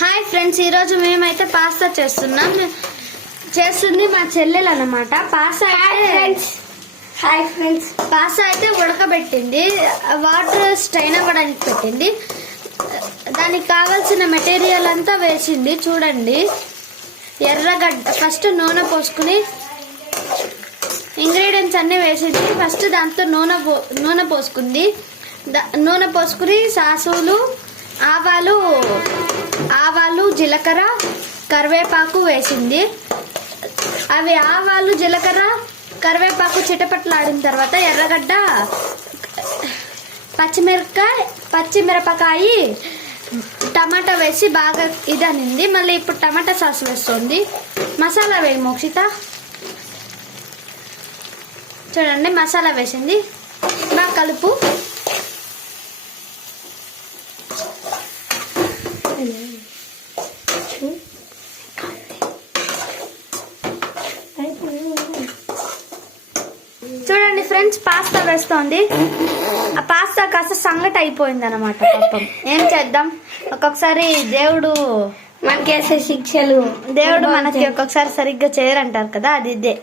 Hi friends, ఈరోజు మేమైతే pasta చేస్తుంది మా చెల్లెలు అన్నమాట. పాస్తా అయితే ఉడకబెట్టింది, వాటర్ స్ట్రైన్ అవ్వడానికి పెట్టింది. దానికి కావాల్సిన మెటీరియల్ అంతా వేసింది. చూడండి, ఎర్రగడ్డ ఫస్ట్ నూనె పోసుకుని ఇంగ్రీడియంట్స్ అన్నీ వేసింది. ఫస్ట్ దాంతో నూనె పోసుకుంది. నూనె పోసుకుని సాసులు, ఆవాలు, జీలకర్ర, కరివేపాకు వేసింది. అవి ఆవాలు, జీలకర్ర, కరివేపాకు చిటపట్లాడిన తర్వాత ఎర్రగడ్డ, పచ్చిమిరపకాయ, టమాటా వేసి బాగా ఇదనింది. మళ్ళీ ఇప్పుడు టమాటా సాస్ వేస్తుంది. మసాలా వేయి మోక్షిత. చూడండి, మసాలా వేసింది. బాగా కలుపు. చూడండి ఫ్రెండ్స్, పాస్తా వేస్తోంది. ఆ పాస్తా కాస్త సంగటి అయిపోయింది అనమాట. పాపం ఏం చేద్దాం, ఒక్కొక్కసారి దేవుడు మనకేసే శిక్షలు మనకి ఒక్కొక్కసారి సరిగ్గా చేయరంటారు కదా, అది ఇదే.